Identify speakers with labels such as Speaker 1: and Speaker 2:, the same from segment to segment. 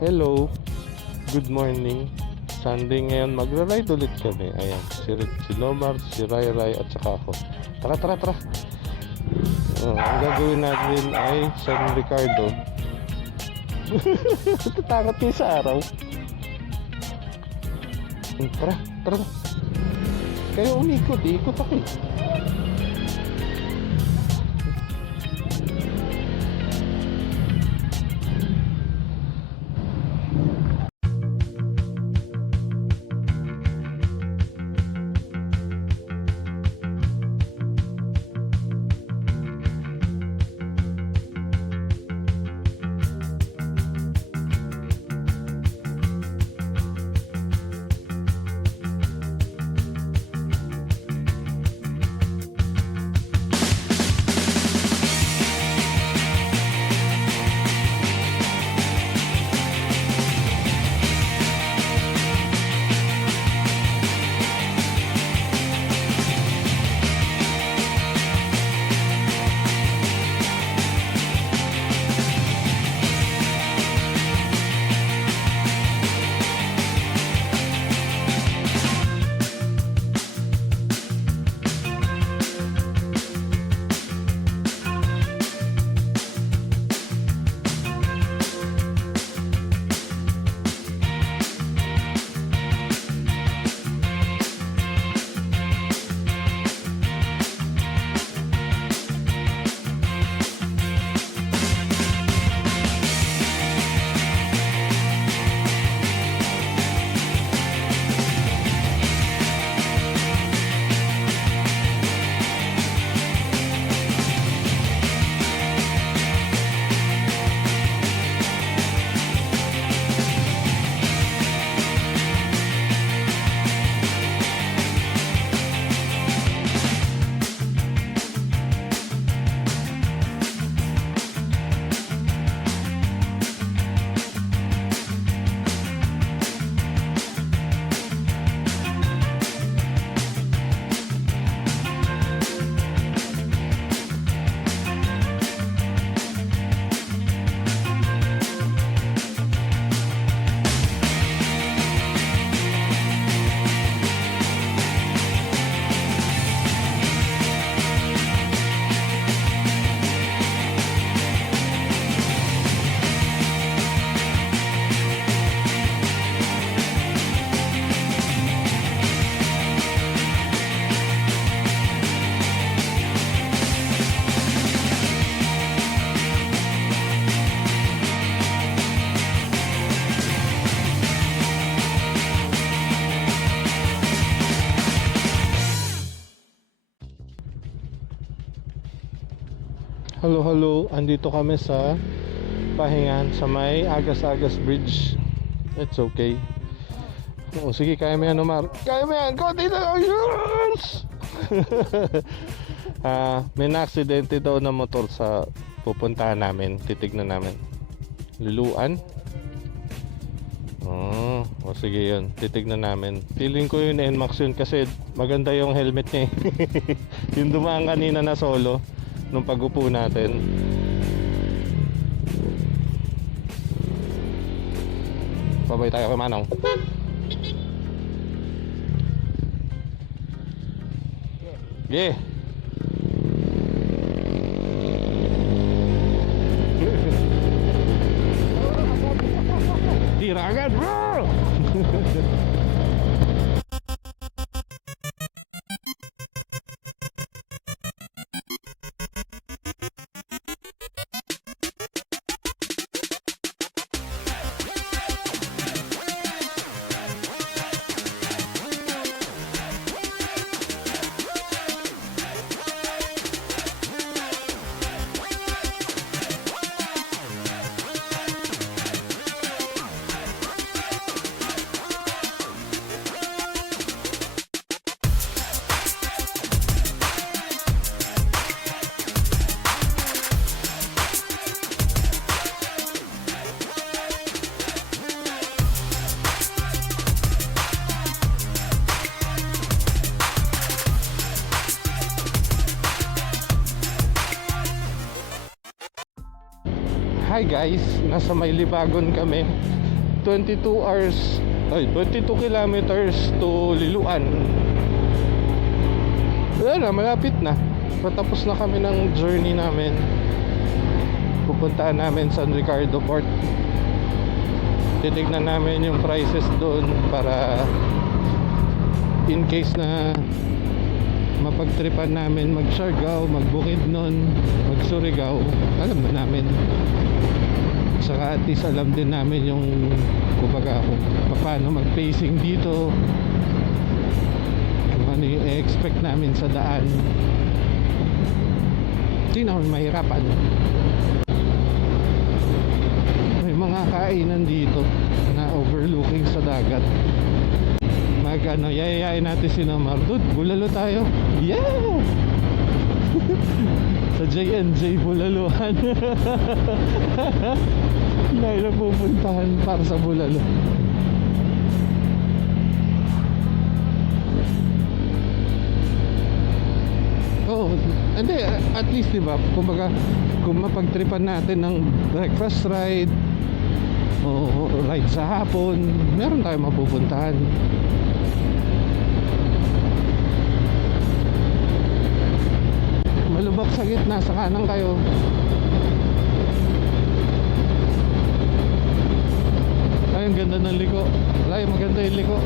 Speaker 1: Hello. Good morning. Sunday ngayon, magra-ride ulit kami. Ayan, si, si Lomar, si Rai Rai at saka ako. Tara, tara, tara. Oh, ang gagawin natin ay San Ricardo. Tatakot kayo sa araw. Tara, tara. Kayo umikot, ikot ako eh. Andito kami sa pahingan sa may Agas-Agas Bridge. It's okay. Oo, sige, kaya mo yan, Omar. Kaya mo yan. Konti na lang. Yes! Ah, may na-aksidente daw na motor sa pupuntahan namin. Titignan namin. Luluan? Oh, o sige yun. Titignan namin. Feeling ko yun NMAX yun kasi maganda yung helmet niya eh. yung dumaan kanina na solo nung pag-upo natin. Babay tayo kay Manong. Yeah. Tira agad, bro! Hi guys, nasa may libagon kami. 22 hours, ay 22 kilometers to Liluan. Wala na, malapit na. Patapos na kami ng journey namin. Pupuntaan namin San Ricardo Port. Titignan namin yung prices doon para in case na mapagtripan namin mag Siargao, mag Bukidnon, mag Surigao, alam na namin. Saka at least alam din namin yung kumbaga kung paano mag-pacing dito, kung ano yung expect namin sa daan. Hindi naman mahirapan. May mga kainan dito na overlooking sa dagat. Mag ano, yayayain natin si Nomar. Dude, bulalo tayo. Yeah! sa J&J Bulaluhan. Dahil na pupuntahan para sa bulalo. Oo, hindi, at least 'di ba? Kumbaga, kung mapagtripan natin ng breakfast ride o ride sa hapon, meron tayong mapupuntahan. Malubak sa gitna, sa kanan kayo. Ay, ang ganda ng liko. Ay, maganda yung liko.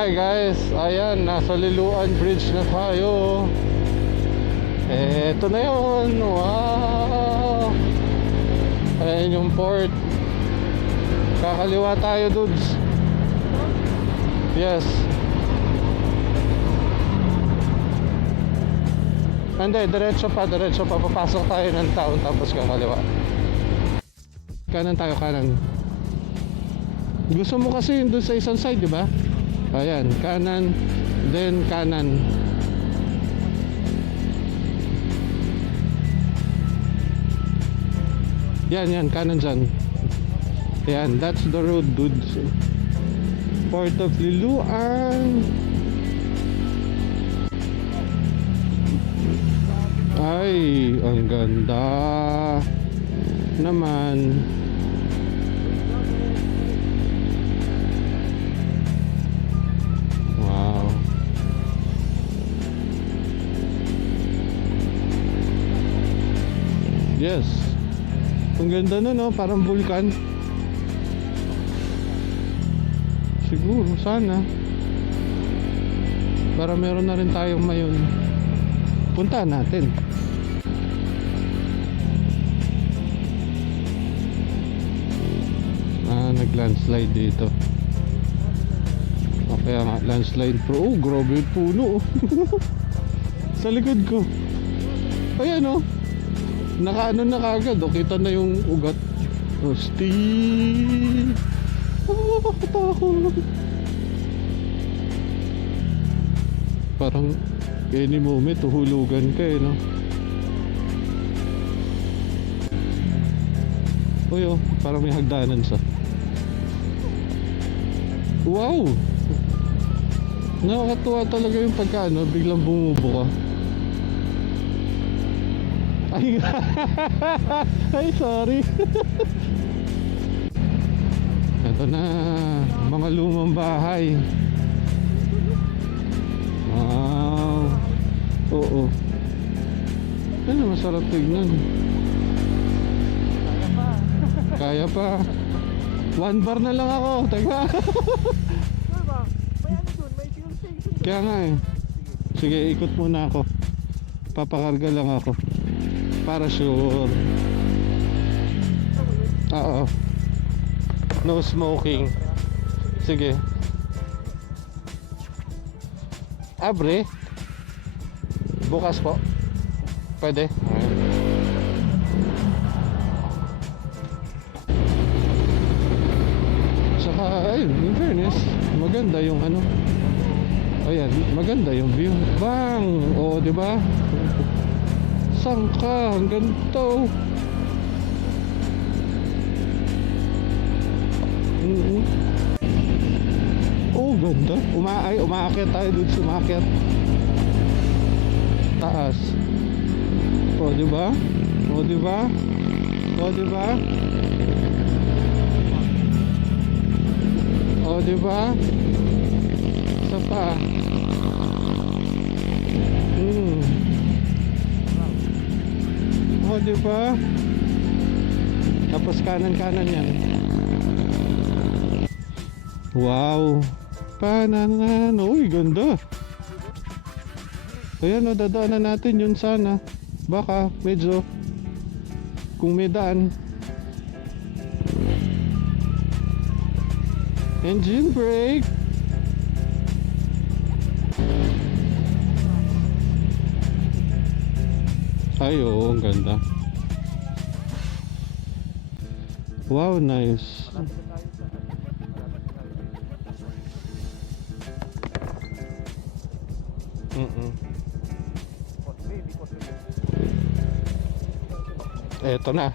Speaker 1: Hi guys, ayan, nasa Liluan Bridge na tayo. Eto na yun, wow! Ayan yung port. Kakaliwa tayo dudes. Yes. Hindi, diretso pa, diretso pa. Papasok tayo ng town tapos kakaliwa. Kanan tayo, kanan. Gusto mo kasi yung doon sa isang side, di ba? Ayan, kanan, then kanan. Yan, yan, kanan dyan. Yan, that's the road, dudes. Port of Liluan. Ay, ang ganda naman. Yes. Ang ganda na no, parang vulkan. Siguro, sana. Para meron na rin tayong mayon. Punta natin. Ah, nag-landslide dito. Ah, kaya nga, landslide pro. Oh, grabe puno. oh. Sa likod ko. Ayan oh. Nakaano na kagad. Oh, kita na yung ugat. Oh, Steve. Oh, nakakatakot. Parang any moment, tuhulugan ka eh, no? Uy, oh, parang may hagdanan sa. Wow! Nakakatuwa talaga yung pagka, ano, biglang bumubo ka. Ay, ay, sorry. Ito na, mga lumang bahay. Wow. Oo. Ano, masarap tignan. Kaya pa. One bar na lang ako. Teka.
Speaker 2: Sure ba? May ano may fuel station.
Speaker 1: Kaya nga eh. Sige, ikot muna ako. Papakarga lang ako. Para sure. Oo. No smoking. Sige. Abre. Bukas po. Pwede. Saka, ayun, in fairness, maganda yung ano. Ayan, maganda yung view. Bang! O, di ba? Saan ka? Ang ganito. Mm Oh, ganda. Umaay, umaakyat tayo dun sa umakyat. Taas. O, di ba? O, di ba? O, di ba? O, di ba? Isa pa. O, di ba? Tapos kanan-kanan yan. Wow. Pananan. Uy, ganda. Ayan o, dadaanan natin yun sana. Baka, medyo, kung may daan. Engine brake. Ay, oo, ang ganda. Wow, nice.
Speaker 2: Baby, possible.
Speaker 1: Eto na.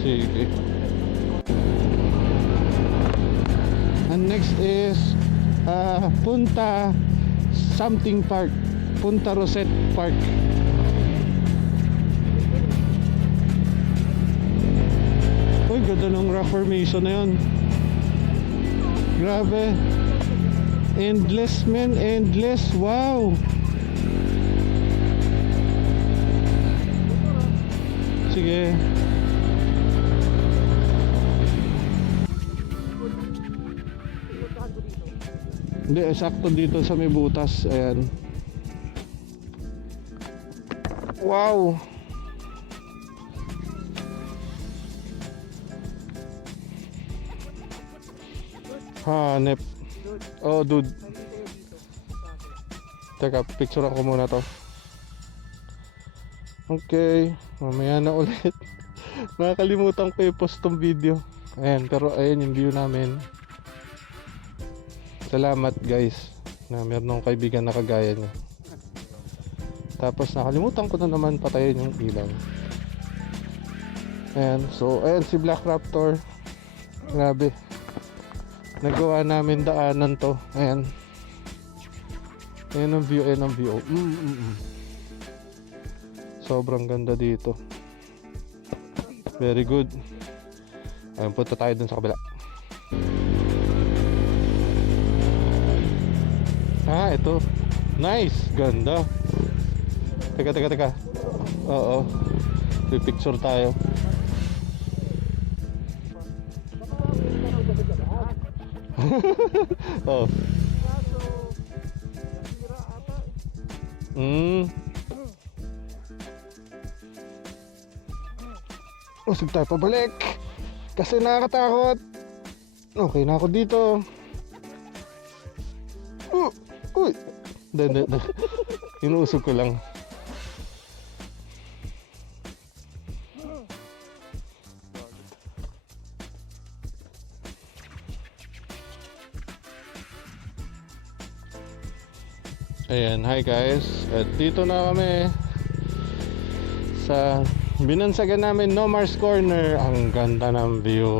Speaker 1: Sige. And next is uh, Punta something park. Punta Rosette Park. Uy, ganda ng rock formation na yun. Grabe. Endless man, endless. Wow. Sige. Hindi, sakto dito sa may butas. Ayan. Wow. Hanep. Oh, dude. Teka, picture ako muna to. Okay, mamaya na ulit. Nakakalimutan ko i-post tong video. Ayan, pero ayan yung view namin. Salamat guys na meron akong kaibigan na kagaya niyo. Tapos nakalimutan ko na naman patayin yung ilaw. Ayan, so ayan si Black Raptor. Grabe. Nagawa namin daanan to. Ayan. Ayan ang view, ayan ang view. Mm, mm, mm. Sobrang ganda dito. Very good. Ayun, punta tayo dun sa kabila. Ah, ito. Nice. Ganda. Teka, teka, teka. Oo. Pipicture tayo. oh. Mm. Usig tayo pabalik. Kasi nakakatakot. Okay na ako dito. Hindi, hindi, hindi. Inuusog ko lang. Ayan, hi guys. At dito na kami sa binansagan namin No Mars Corner. Ang ganda ng view.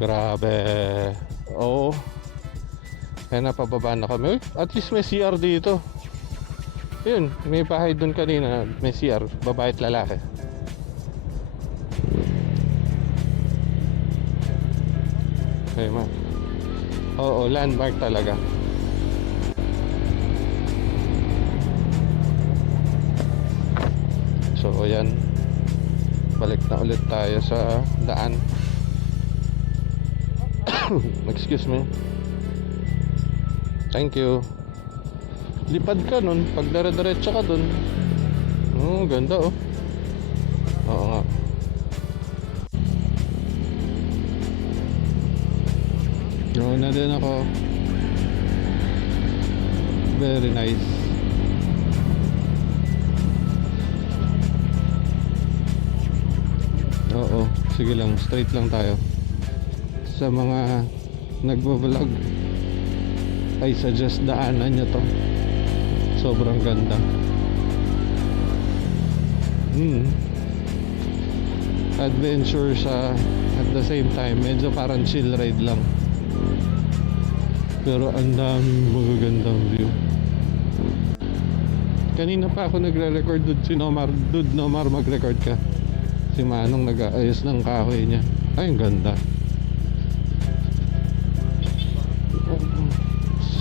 Speaker 1: Grabe. Oo. Kaya napababa na kami. Uy, at least may CR dito. Yun, may bahay dun kanina. May CR. Babae at lalaki. Okay man. Oo, landmark talaga. So ayan Balik na ulit tayo sa daan Excuse me Thank you. Lipad ka nun. Pag dire-diretso ka dun. Oh ganda oh. Oo nga. Draw na din ako. Very nice. Oo, sige lang, straight lang tayo. Sa mga nagvo-vlog, I suggest daanan nyo to. Sobrang ganda. Hmm. Adventure sa at the same time, medyo parang chill ride lang. Pero ang daming magagandang view. Kanina pa ako nagre-record doon si Nomar. Dude, Nomar, mag-record ka si Manong nag-aayos ng kahoy niya ay ang ganda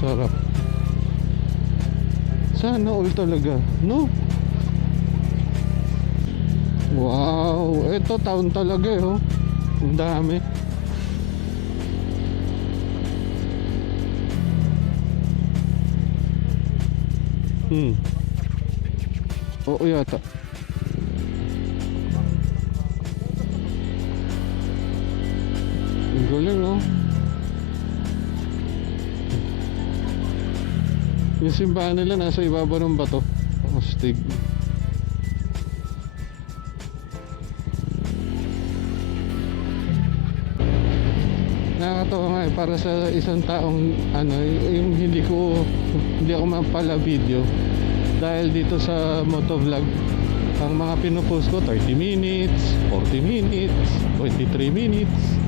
Speaker 1: sarap. Sana all talaga. No? Wow. Ito town talaga eh oh. Ang dami. Hmm. Oo yata. Ang galing oh. Yung simbahan nila nasa ibaba ng bato. Astig. Nakakatawa nga eh, para sa isang taong ano, yung hindi ko hindi ako mapala video dahil dito sa motovlog ang mga pinupost ko 30 minutes, 40 minutes, 23 minutes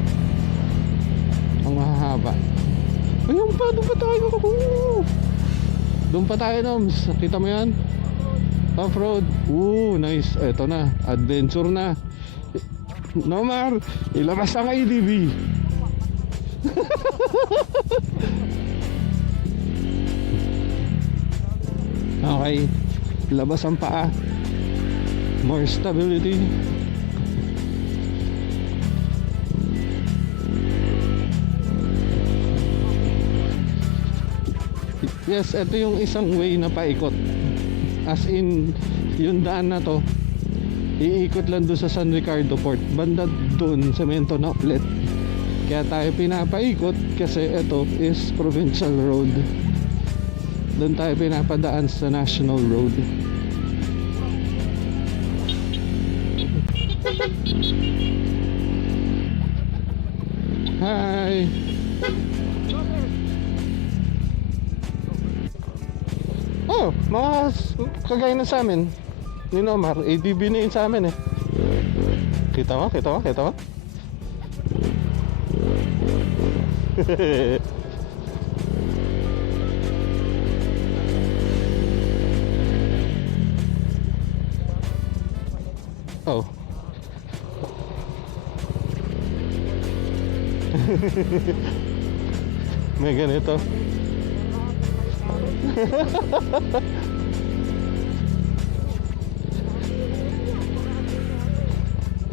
Speaker 1: ang mahahaba ayun pa doon pa tayo doon pa tayo Noms. Kita mo yan? Off-road. Oo nice. Eto na. Adventure na. Nomar ilabas ang ADV okay. Labas ang paa. More stability Yes, ito yung isang way na paikot. As in, yung daan na to, iikot lang doon sa San Ricardo Port. Banda doon, semento na ulit. Kaya tayo pinapaikot kasi ito is provincial road. Doon tayo pinapadaan sa national road. Hi! Oh, mga s- kagaya na sa amin. Ni Nomar, ADB na yun sa amin eh. Kita mo? Kita mo? Kita mo? oh. May ganito.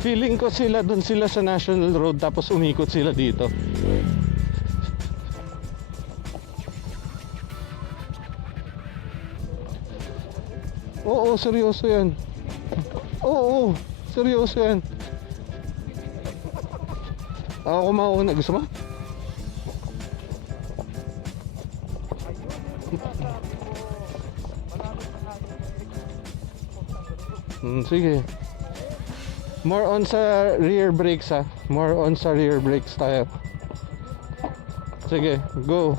Speaker 1: Feeling ko sila dun sila sa National Road tapos umikot sila dito. Oo, seryoso yan. Oo, seryoso yan. Ako mauna. Gusto mo? Hmm, sige. More on sa rear brakes ha. More on sa rear brakes tayo. Sige, go.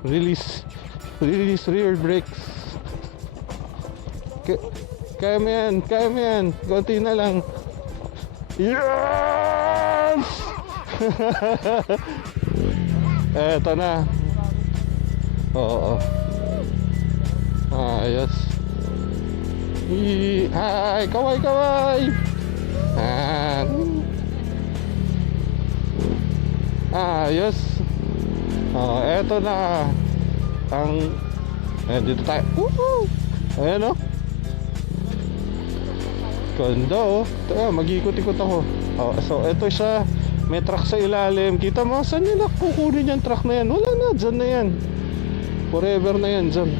Speaker 1: Release. Release rear brakes. K- kaya mo yan, kaya mo yan. Konti na lang. Yes! Eto na. Oo. oo. Ayos. Hi, hi, kaway, kaway. Ah. Ayos. Oh, eto na. Ang Ayan, dito tayo. Woohoo! Ayan oh. Ganda oh. Ito, mag-ikot-ikot ako. Oh, so ito siya. May truck sa ilalim. Kita mo, saan nila kukunin yung truck na yan? Wala na, dyan na yan. Forever na yan, dyan.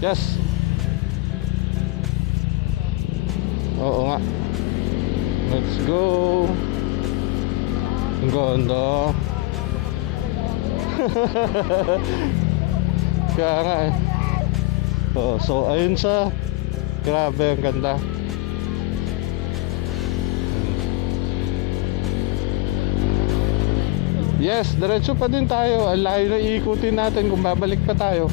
Speaker 1: Yes. Oo nga. Let's go. Ang ganda. Kaya nga eh. Oo, so ayun siya. Grabe, ang ganda. Yes, diretso pa din tayo. Ang layo na iikutin natin kung babalik pa tayo.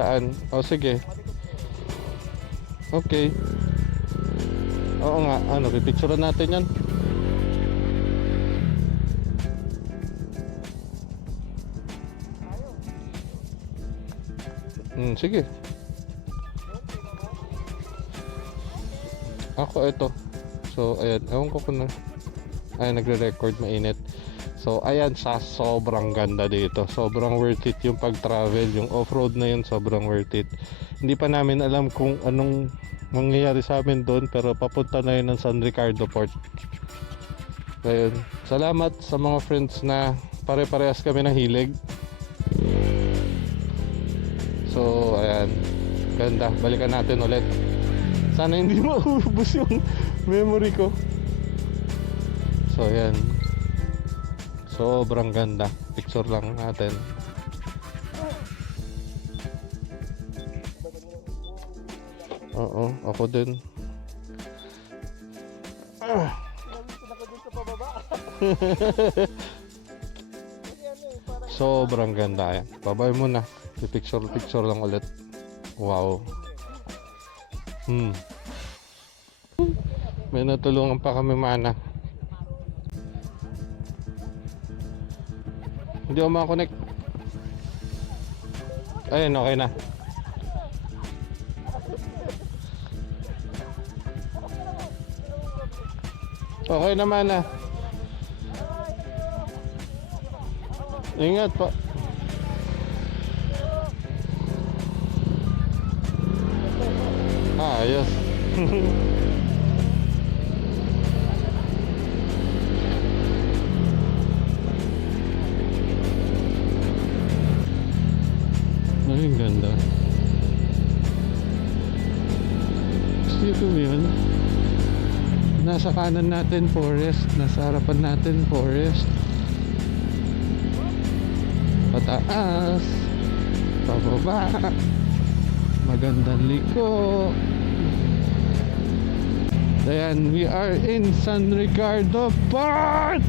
Speaker 1: Saan? O sige. Okay. Oo nga, ano, pipicturean natin yan. Hmm, sige. Ako ito. So, ayan. Ewan ko kung na... Ayan, nagre-record mainit. So, ayan siya. Sobrang ganda dito. Sobrang worth it yung pag-travel. Yung off-road na yun, sobrang worth it. Hindi pa namin alam kung anong mangyayari sa amin doon. Pero papunta na yun ng San Ricardo Port. Ayun. Salamat sa mga friends na pare-parehas kami ng hilig. So, ayan. Ganda. Balikan natin ulit. Sana hindi maubos yung memory ko. So, ayan. Sobrang ganda. Picture lang natin. Oo, ako din. Ah. Sobrang ganda yan. Babay mo na. Picture picture lang ulit. Wow. Hmm. May natulungan pa kami mana. Hindi ako makakonect. Ayun, okay na. Okay naman na. Ingat pa. Ah, ayos. Ay, ang ganda. Po yun? nasa kanan natin forest, nasa harapan natin forest. Pataas, pababa, magandang liko. Ayan, we are in San Ricardo Park!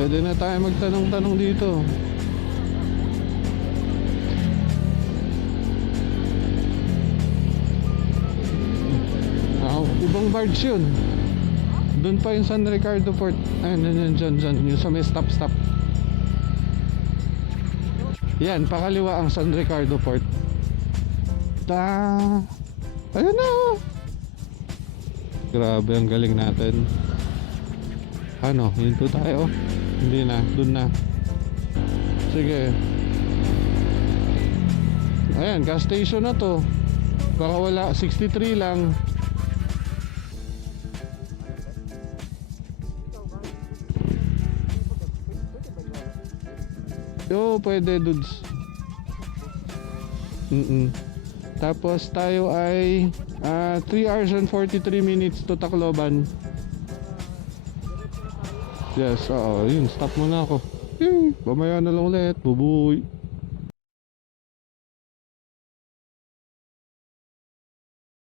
Speaker 1: Pwede na tayo magtanong-tanong dito. Ah, ibang barge yun. Doon pa yung San Ricardo Port. Ayun, yun, yun, dyan, dyan. Yung sa may stop-stop. Yan, pakaliwa ang San Ricardo Port. Ta. Ayun na. oh. Grabe, ang galing natin. Ano, hinto tayo. Hindi na, dun na. Sige. Ayan, gas station na to. Baka wala, 63 lang. Yo, pwede dudes. Mm Tapos tayo ay ah, 3 hours and 43 minutes to Tacloban. Yes, oo. Yun, stop muna ako. Eh, mamaya na lang ulit. Bubuy.